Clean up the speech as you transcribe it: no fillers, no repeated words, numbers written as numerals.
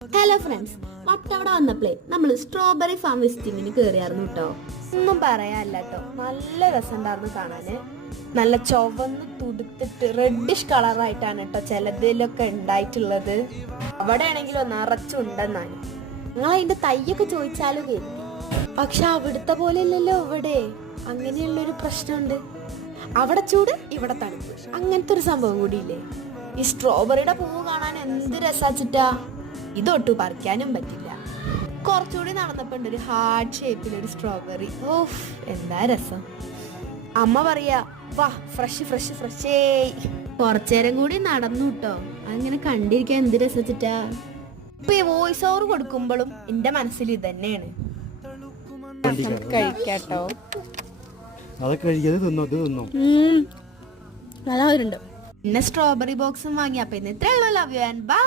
Hello friends, മട്ടവിടെ വന്നപ്പോഴേ നമ്മൾ strawberry farm വിസിറ്റിങ്ങിന് കയറിയായിരുന്നു കേട്ടോ. ഒന്നും പറയാനില്ല കേട്ടോ, നല്ല രസമുണ്ടായിരുന്നു കാണാന്. നല്ല ചുവന്ന് തുടുത്തിട്ട് റെഡിഷ് കളറായിട്ടാണ് കേട്ടോ ചിലതിലൊക്കെ ഉണ്ടായിട്ടുള്ളത്. അവിടെ ആണെങ്കിലോ നിറച്ചുണ്ടെന്നാണ്. നിങ്ങൾ അതിന്റെ തയ്യൊക്കെ ചോദിച്ചാലും കേൾക്കും. പക്ഷെ അവിടുത്തെ പോലെ ഇല്ലല്ലോ ഇവിടെ. അങ്ങനെയുള്ളൊരു പ്രശ്നമുണ്ട്. അവിടെ ചൂട് ഇവിടെ തണുപ്പ്, അങ്ങനത്തെ ഒരു സംഭവം കൂടിയില്ലേ. ഈ സ്ട്രോബെറിയുടെ പൂവ് കാണാൻ എന്ത് രസാച്ചിട്ടാ. ഇതൊട്ടു പറിക്കാനും പറ്റില്ല. കുറച്ചുകൂടി നടന്നപ്പോ ഒരു ഹാർട്ട് ഷേപ്പിലൊരു സ്ട്രോബെറി. ഓഫ്, എന്താ രസം. അമ്മ പറയാ, വാ ഫ്രഷ് ഫ്രഷ് ഫ്രഷേ. കുറച്ചേരം കൂടി നടന്നു കേട്ടോ. അങ്ങനെ കണ്ടിരിക്കാൻ എന്ത് രസിച്ചിട്ടാ. ഇപ്പൊ ഈ വോയിസ് ഓവർ കൊടുക്കുമ്പോഴും എന്റെ മനസ്സിൽ ഇത് തന്നെയാണ്. കഴിക്കാട്ടോ, നല്ല വരുന്നുണ്ട്. പിന്നെ സ്ട്രോബെറി ബോക്സും വാങ്ങി. അപ്പൊ ഇന്ന് ഇത്രേ ഉള്ളൂ. Love you and by.